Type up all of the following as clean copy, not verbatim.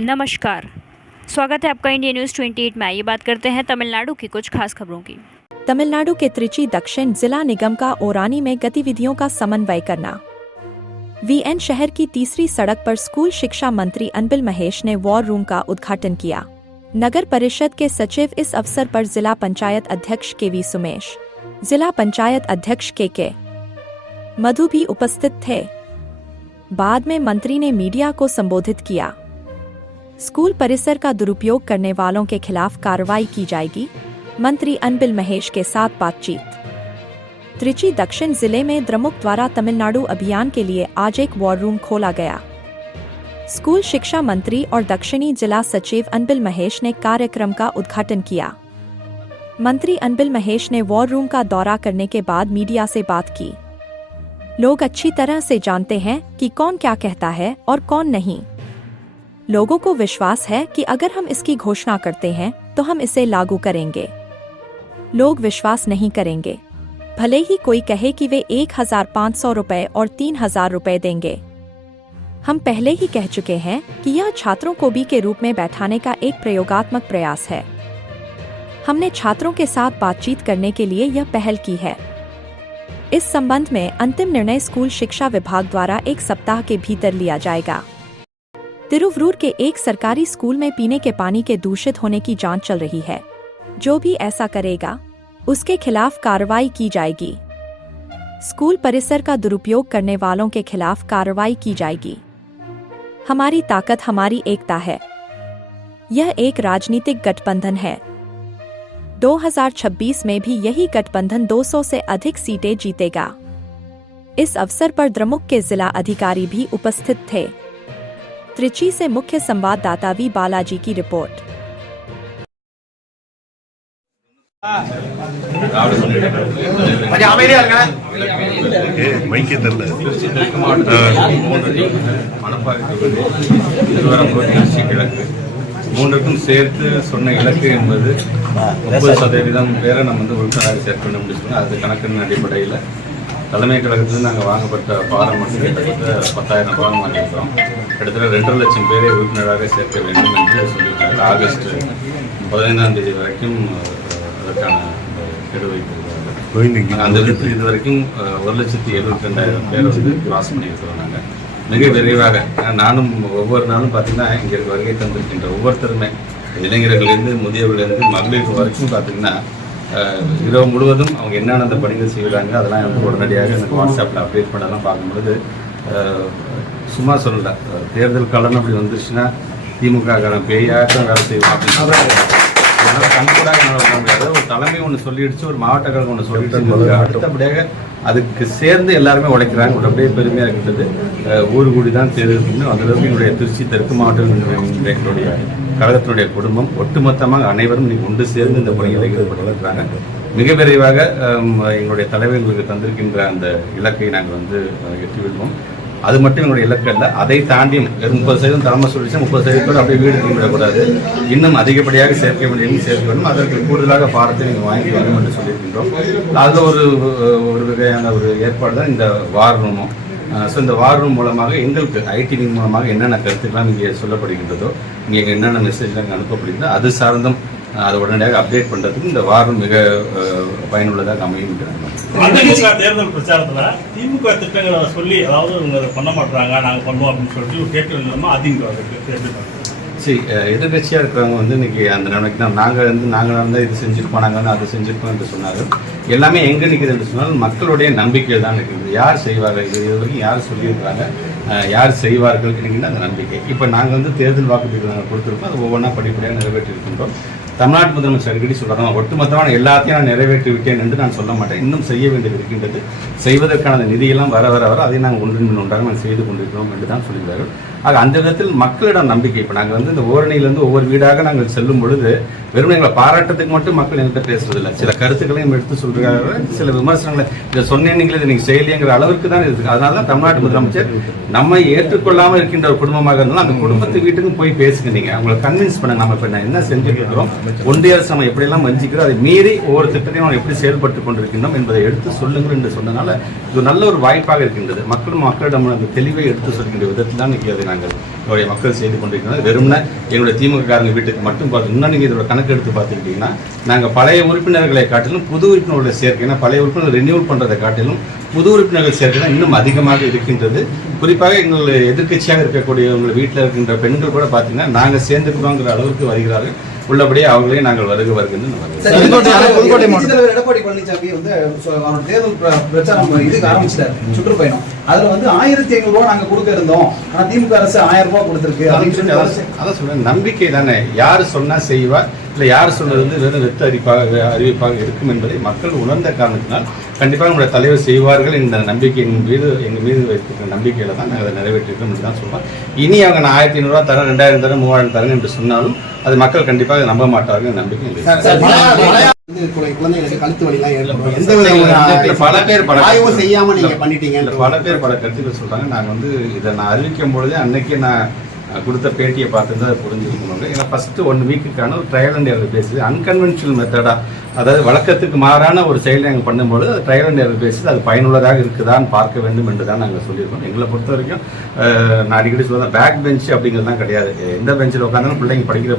नमस्कार, स्वागत है आपका इंडिया न्यूज़ 28 में। ये बात करते हैं तमिलनाडु की कुछ खास खबरों की। तमिलनाडु के त्रिची दक्षिण जिला निगम का ओरानी में गतिविधियों का समन्वय करना। वीएन शहर की तीसरी सड़क पर स्कूल शिक्षा मंत्री अनबिल महेश ने वॉर रूम का उद्घाटन किया। नगर परिषद के सचिव इस अवसर पर जिला पंचायत अध्यक्ष केवी सुमेश, जिला पंचायत अध्यक्ष के मधु भी उपस्थित थे। बाद में मंत्री ने मीडिया को संबोधित किया। स्कूल परिसर का दुरुपयोग करने वालों के खिलाफ कार्रवाई की जाएगी। मंत्री अनबिल महेश के साथ बातचीत। त्रिची दक्षिण जिले में द्रमुक द्वारा तमिलनाडु अभियान के लिए आज एक वॉर रूम खोला गया। स्कूल शिक्षा मंत्री और दक्षिणी जिला सचिव अनबिल महेश ने कार्यक्रम का उद्घाटन किया। मंत्री अनबिल महेश ने वॉर रूम का दौरा करने के बाद मीडिया से बात की। लोग अच्छी तरह से जानते हैं कि कौन क्या कहता है और कौन नहीं। लोगों को विश्वास है कि अगर हम इसकी घोषणा करते हैं तो हम इसे लागू करेंगे। लोग विश्वास नहीं करेंगे, भले ही कोई कहे कि वे 1,500 रुपए और 3,000 रुपए देंगे। हम पहले ही कह चुके हैं कि यह छात्रों को बी के रूप में बैठाने का एक प्रयोगात्मक प्रयास है। हमने छात्रों के साथ बातचीत करने के लिए यह पहल की है। इस संबंध में अंतिम निर्णय स्कूल शिक्षा विभाग द्वारा 1 सप्ताह के भीतर लिया जाएगा। तिरुवरूर के एक सरकारी स्कूल में पीने के पानी के दूषित होने की जांच चल रही है। जो भी ऐसा करेगा उसके खिलाफ कार्रवाई की जाएगी। स्कूल परिसर का दुरुपयोग करने वालों के खिलाफ कार्रवाई की जाएगी। हमारी ताकत हमारी एकता है। यह एक राजनीतिक गठबंधन है। 2026 में भी यही गठबंधन 200 से अधिक सीटें जीतेगा। इस अवसर पर द्रमुक के जिला अधिकारी भी उपस्थित थे। त्रिची से मुख्य संवाददाता वी बालाजी की रिपोर्ट। மூன்றுக்கும் சேர்த்து சொன்ன இலக்கு என்பது 30% பேரை நம்ம உறுப்பினராக சேர்க்கணும் அப்படின்னு சொன்னால் அது கணக்கின் அடிப்படையில் தலைமை கழகத்தில் நாங்கள் வாங்கப்பட்ட பாரம் மட்டும் கிட்டத்தட்ட 10,000 பாரம் வாங்கியிருக்கிறோம். கிட்டத்தட்ட 2.5 லட்சம் பேரை உறுப்பினராக சேர்க்க வேண்டும் என்று சொல்லியிருக்காங்க. ஆகஸ்ட் 15ஆம் தேதி வரைக்கும் அதற்கான கெடு வைத்திருக்கிறார்கள். அந்த விதத்தில் இது வரைக்கும் 1,72,000 பேரை கிராஸ் பண்ணியிருக்கிறோம். நாங்கள் மிக விரைவாக நானும் ஒவ்வொரு நாளும் பார்த்தீங்கன்னா இங்கே வருகை தந்திருக்கின்ற ஒவ்வொருத்தருமே இளைஞர்கள்லேருந்து முதியவர்கள்லேருந்து மகளிர் வரைக்கும் பார்த்தீங்கன்னா இரவு முழுவதும் அவங்க என்னென்ன அந்த பணிகள் செய்கிறாங்க அதெல்லாம் எனக்கு உடனடியாக எனக்கு வாட்ஸ்அப்பில் அப்டேட் பண்ணலாம் பார்க்கும்பொழுது சும்மா சொல்லலை. தேர்தல் காலம் அப்படி வந்துருச்சுன்னா திமுக பேயாட்டம் வேலை செய்வோம் அப்படின்னு என்னால் கண்கூடாக என்னால் வர முடியாது. ஒரு தலைமை ஒன்று சொல்லிடுச்சு, ஒரு மாவட்ட கழகம் ஒன்று சொல்லிடுச்சு, அடுத்தபடியாக அதுக்கு சேர்ந்து எல்லாருமே உழைக்கிறாங்க. அப்படியே பெருமையாக இருக்கின்றது. ஊர் கூடி தான் தேர்தல் பண்ணு அந்தளவுக்கு எங்களுடைய திருச்சி தெற்கு மாவட்டம் எங்களுடைய கழகத்தினுடைய குடும்பம் ஒட்டுமொத்தமாக அனைவரும் இன்னைக்கு ஒன்று சேர்ந்து இந்த பணிகளை ஈடுபட்டிருக்கிறாங்க. மிக விரைவாக எங்களுடைய தலைவர்களுக்கு தந்திருக்கின்ற அந்த இலக்கை நாங்கள் எட்டி விடுவோம். அது மட்டும் எங்களுடைய இலக்கு அல்ல, அதை தாண்டியும் 30% தலைமை சொல்லிச்சு 30% அப்படியே வீடு திரும்பிடக்கூடாது. இன்னும் அதிகப்படியாக சேர்க்க வேண்டியது சேர்க்க வேண்டும். அதற்கு கூடுதலாக பாரத்தை நீங்கள் வாங்கி வரும் என்று சொல்லியிருக்கின்றோம். அதில் ஒரு வகையான ஒரு ஏற்பாடு தான் இந்த வார் ரூமும். ஸோ இந்த வார் ரூம் மூலமாக எங்களுக்கு ஐடி விங் மூலமாக என்னென்ன கருத்துக்கெல்லாம் இங்கே சொல்லப்படுகின்றதோ, இங்கே என்னென்ன மெசேஜ்லாம் அனுப்பப்படுகிறதோ அது சார்ந்தும் அதை உடனடியாக அப்டேட் பண்ணுறதுக்கு இந்த வாரம் மிக பயனுள்ளதாக அமையும். தேர்தல் பிரச்சாரத்துல திமுக திட்டங்களை சொல்லி அதாவது இவங்க பண்ண மாட்டாங்க நாங்கள் பண்ணுவோம் அப்படின்னு சொல்லிட்டு ஒரு கேட்கறது இல்லாமல் அதிமுக சரி, எதிர்கட்சியாக இருக்கிறவங்க இன்னைக்கு அந்த நிலைமைக்கு தான் நாங்கள் நடந்தால் இது செஞ்சுருப்போம், நாங்கள் அதை செஞ்சுருப்போம் என்று சொன்னாலும் எல்லாமே எங்கே நிற்குது என்று சொன்னால் மக்களுடைய நம்பிக்கை தான் இருக்குது. யார் செய்வார்கள், இது வரைக்கும் யார் சொல்லியிருக்கிறாங்க, யார் செய்வார்கள் என்கின்ற அந்த நம்பிக்கை. இப்போ நாங்கள் தேர்தல் வாக்குறுதிகள் நாங்கள் கொடுத்துருக்கோம். அது ஒவ்வொன்றா படிப்படியாக நிறைவேற்றி இருக்கின்றோம். தமிழ்நாட்டு முதலமைச்சர் அடிக்கடி சொல்கிறோம், ஒட்டுமொத்தமான எல்லாத்தையும் நான் நிறைவேற்றி விட்டேன் என்று நான் சொல்ல மாட்டேன். இன்னும் செய்ய வேண்டியது இருக்கின்றது. செய்வதற்கான நிதியெல்லாம் வர வர வர அதை நாங்கள் ஒன்றின் ஒன்றாக நாங்கள் செய்து கொண்டிருக்கிறோம் என்று தான் சொல்கிறார்கள். ஆக அந்த விதத்தில் மக்களிடம் நம்பிக்கை. இப்போ நாங்கள் இந்த ஓரணியிலிருந்து ஒவ்வொரு வீடாக நாங்கள் செல்லும் பொழுது வெறும் எங்களை பாராட்டத்துக்கு மட்டும் மக்கள் என்கிட்ட பேசுறதில்லை, சில கருத்துக்களையும் எடுத்து சொல்கிறாங்க. சில விமர்சனங்களை இதை சொன்னீங்களே இதை நீங்கள் செய்யலைங்கிற அளவுக்கு தான் இருக்குது. அதனால தான் தமிழ்நாட்டு முதலமைச்சர் நம்மை ஏற்றுக்கொள்ளாமல் இருக்கின்ற ஒரு குடும்பமாக இருந்தாலும் அந்த குடும்பத்து வீட்டுக்கும் போய் பேசுங்க. நீங்கள் அவங்களை கன்வின்ஸ் பண்ண நம்ம இப்போ என்ன செஞ்சுட்டு இருக்கிறோம், ஒன்றிய அரசு நம்ம எப்படியெல்லாம் வஞ்சிக்கிறோம், அதை மீறி ஒவ்வொரு திட்டத்தையும் நம்ம எப்படி செயல்பட்டு கொண்டிருக்கின்றோம் என்பதை எடுத்து சொல்லுங்கள் என்று சொன்னதுனால இது நல்ல ஒரு வாய்ப்பாக இருக்கின்றது. மக்களிடம் அந்த தெளிவை எடுத்து சொல்கின்ற விதத்தில் தான் இன்னைக்கு அதை நாங்கள் எங்களுடைய மக்கள் செய்து கொண்டிருக்கிறோம். வெறும்னா எங்களுடைய திமுககாரங்க வீட்டுக்கு மட்டும் பார்த்து இன்னும் நீங்கள் இதோட கணக்கு எடுத்து பார்த்துக்கிட்டிங்கன்னா நாங்கள் பழைய உறுப்பினர்களை காட்டிலும் புது உறுப்பினர்களுடைய சேர்க்கை, ஏன்னா பழைய உறுப்பினர்கள் ரினியூவல் பண்ணுறதை காட்டிலும் புது உறுப்பினர்கள் சேர்க்கை தான் இன்னும் அதிகமாக இருக்கின்றது. குறிப்பாக எங்கள் எதிர்க்கட்சியாக இருக்கக்கூடிய உங்கள் வீட்டில் இருக்கின்ற பெண்கள் கூட பார்த்தீங்கன்னா நாங்கள் சேர்ந்துக்கிறோங்கிற அளவுக்கு வருகிறார்கள். உள்ளபடியே அவர்களே நாங்கள் வருகின்ற புதுக்கோட்டை மாவட்டத்தில் எடப்பாடி பழனிசாமி வந்து அவரோட தேர்தல் பிரச்சாரம் இதுக்கு ஆரம்பிச்சிட்டாரு, சுற்றுப்பயணம். அதுல வந்து 1500 ரூபாய் நாங்க கொடுக்க இருந்தோம், ஆனா திமுக அரசு 1000 ரூபாய் கொடுத்திருக்கு. அதான் சொல்றேன், நம்பிக்கை தானே. யாரு சொன்னா செய்வா, இல்லை யார் சொன்னது வந்து வெறும் வெத்த அறிவிப்பாக இருக்கும் என்பதை மக்கள் உணர்ந்த காரணத்தினால் கண்டிப்பாக நம்முடைய தலைவர் செய்வார்கள் என்ற நம்பிக்கை எங்கள் மீது வைத்திருக்கிற நம்பிக்கையில தான் நாங்கள் அதை நிறைவேற்றிருக்கோம் என்று தான் சொல்லுவோம். இனி அவங்க நான் 1500 ரூபா தரேன், 2000 தரேன், 3000 தரேன் என்று சொன்னாலும் அது மக்கள் கண்டிப்பாக நம்ப மாட்டார்கள் நம்பிக்கை இல்லை. குழந்தைகளுக்கு கழுத்து வலிலாம் ஏற்படும், எந்த பல பேர் செய்யாம நீங்க பண்ணிட்டீங்க. பல பேர் பல கருத்துக்கள் சொல்றாங்க. நாங்கள் வந்து இதை நான் அறிவிக்கும் பொழுதே அன்னைக்கு நான் கொடுத்த பேட்டியை பார்த்து தான் புரிஞ்சுக்கணும். ஏன்னா ஃபர்ஸ்ட் 1 வீக்குக்கான ஒரு ட்ரையல் அண்ட் எரர் பேஸில் அன்கன்வென்ஷனல் மெத்தடா, அதாவது வழக்கத்துக்கு மாறான ஒரு செயலை நாங்கள் பண்ணும்போது அது ட்ரையல் அண்ட் எரர் பேஸில் அது பயனுள்ளதாக இருக்குதான்னு பார்க்க வேண்டும் என்று தான் நாங்கள் சொல்லியிருக்கோம். எங்களை பொறுத்த வரைக்கும் நான் அடிக்கடி சொல்லுவேன், பேக் பெஞ்ச் அப்படிங்கிறது தான் கிடையாது. எந்த பெஞ்சில் உட்காந்தாலும் பிள்ளைங்க படிக்கிற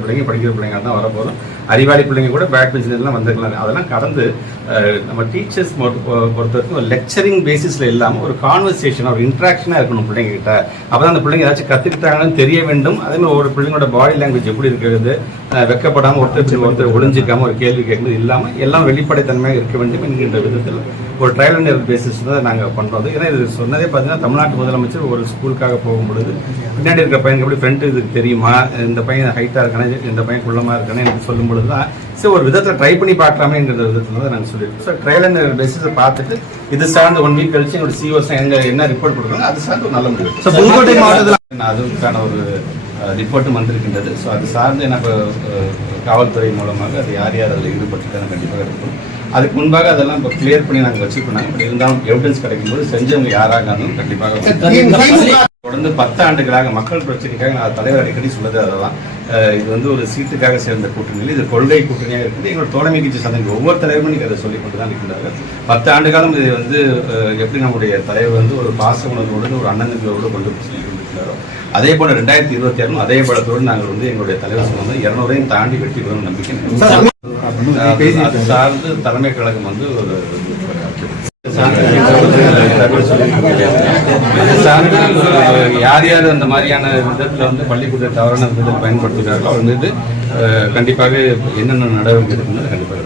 பிள்ளைங்க தான் வரப்போதும். அறிவாளி பிள்ளைங்க கூட பேக் பெஞ்சில் எல்லாம் வந்துருக்கலாம். அதெல்லாம் கடந்து நம்ம டீச்சர்ஸ் பொறுத்த வரைக்கும் ஒரு லெக்சரிங் பேசிஸில் இல்லாமல் ஒரு கான்வர்சேஷன், ஒரு இன்ட்ராக்ஷனாக இருக்கணும் பிள்ளைங்க கிட்ட. அப்போ தான் அந்த பிள்ளைங்க ஏதாச்சும் கற்றுக்கிட்டாங்கன்னு தெரிய வேண்டும். அதே மாதிரி ஒரு பிள்ளைங்களோட பாடி லாங்குவேஜ் எப்படி இருக்கிறது, வெக்கப்படாமல் ஒருத்தர் ஒளிஞ்சிக்காமல் ஒரு கேள்வி கேட்கறது இல்லாமல் எல்லாம் வெளிப்படைத்தன்மையாக இருக்க வேண்டும் என்கின்ற விதத்தில் ஒரு ட்ரையல் அண்ட் எரர் பேசிஸ் தான் நாங்கள் பண்ணுறது. ஏன்னா இது சொன்னதே பார்த்தீங்கன்னா தமிழ்நாட்டு முதலமைச்சர் ஒரு ஸ்கூலுக்காக போகும்பொழுது பின்னாடி இருக்கிற பையனுக்கு எப்படி ஃப்ரெண்டு இதுக்கு தெரியுமா, இந்த பையன் ஹைட்டாக இருக்கானே, இந்த பையன் குள்ளமாக இருக்கானே எனக்கு சொல்லும் பொழுது தான் சரி ஒரு விதத்தில் ட்ரை பண்ணி பார்க்கலாமேங்கிற விதத்தில் தான் நாங்கள் சொல்லியிருக்கோம். ஸோ ட்ரையல் அண்ட் எரர் பேசிஸை பார்த்துட்டு இது சார்ந்து 1 வீக் கழிச்சு என்னோட சிஓஸ் என்ன ரிப்போர்ட் கொடுக்குறாங்க அது சார்ந்து ஒரு நல்ல முடிவு. ஸோ புதுக்கோட்டை மாவட்டத்தில் அதுக்கான ஒரு ரிப்போர்ட்டும் வந்திருக்கின்றது. ஸோ அது சார்ந்து எனக்கு காவல்துறை மூலமாக அது யார் அதில் ஈடுபட்டு கண்டிப்பாக இருக்கும். அதுக்கு முன்பாக அதெல்லாம் இப்போ கிளியர் பண்ணி நாங்கள் வச்சுக்கணும். பட் இருந்தாலும் எவிடன்ஸ் கிடைக்கும்போது செஞ்சவங்க யாராக இருந்தாலும் கண்டிப்பாக தொடர்ந்து 10 ஆண்டுகளாக மக்கள் பிரச்சனைக்காக நான் தலைவர் அடிக்கடி சொல்லுது அதெல்லாம். இது வந்து ஒரு சீட்டுக்காக சேர்ந்த கூட்டணியில் இது கொள்கை கூட்டணியாக இருக்குது. எங்களோட தோழமை கட்சி சந்தைங்க ஒவ்வொரு தலைவரும் நீங்கள் அதை சொல்லிக் கொண்டு தான் இருக்கின்றார்கள். 10 ஆண்டு காலம் இது வந்து எப்படி நம்முடைய தலைவர் வந்து ஒரு பாச உணர்வோடு ஒரு அண்ணன்களோடு கொண்டு சொல்லி கொண்டிருக்கிறாரோ அதே போல 2026 அதே பலத்தோடு நாங்கள் வந்து எங்களுடைய தலைவர் சொன்னது 200ஐயும் தாண்டி வெற்றி பெறும் நம்பிக்கை சார்ந்து தலைமை கழகம் வந்து ஒரு யார் யார் அந்த மாதிரியான விதத்தில் வந்து பள்ளிக்கூட தவறான விதத்தில் பயன்படுத்துகிறார்களோ அவர் மீது கண்டிப்பாக என்னென்ன நடவடிக்கை இருக்குன்னு கண்டிப்பாக